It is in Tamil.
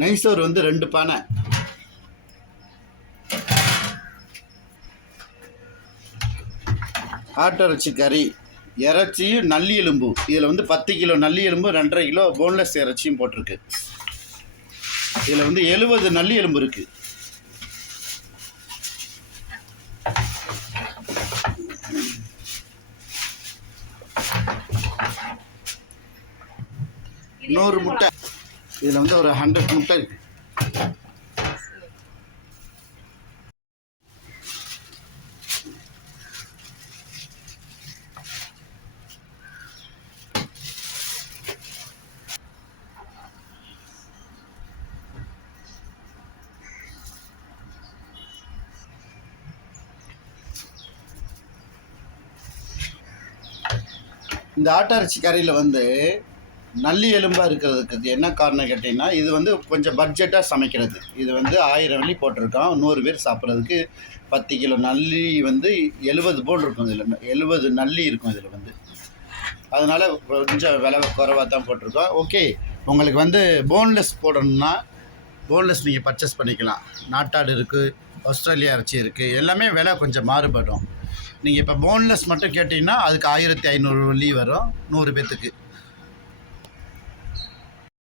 நைசோறு வந்து 2 பானை, ஆட்டிறைச்சி கறி, இறைச்சியும் நல்லி எலும்பு. இதில் வந்து 10 கிலோ நல்லி எலும்பு, 2.5 கிலோ போன்லெஸ் இறைச்சியும் போட்டிருக்கு. இதில் வந்து 70 நல்லி எலும்பு இருக்குது. இன்னொரு முட்டை, இதில் வந்து ஒரு 100 முட்டை இருக்குது. இந்த ஆட்டிறைச்சி கறியில் வந்து நல்லி எலும்பாக இருக்கிறதுக்கு என்ன காரணம் கேட்டிங்கன்னா, இது வந்து கொஞ்சம் பட்ஜெட்டாக சமைக்கிறது. இது வந்து 1000 வெள்ளி போட்டிருக்கோம். 100 பேர் சாப்பிட்றதுக்கு 10 கிலோ நல்லி வந்து 70 போல் இருக்கும். இதில் 70 நல்லி இருக்கும் இதில் வந்து. அதனால் கொஞ்சம் விலை குறைவாக தான் போட்டிருக்கோம். ஓகே, உங்களுக்கு வந்து போன்லெஸ் போடணும்னா போன்லெஸ் நீங்கள் பர்ச்சேஸ் பண்ணிக்கலாம். நாட்டாடு இருக்குது, ஆஸ்திரேலியா இறைச்சி இருக்குது, எல்லாமே விலை கொஞ்சம் மாறுபடும். நீங்கள் இப்போ போன்லெஸ் மட்டும் கேட்டிங்கன்னா அதுக்கு 1500 வெள்ளி வரும் 100 பேர்த்துக்கு.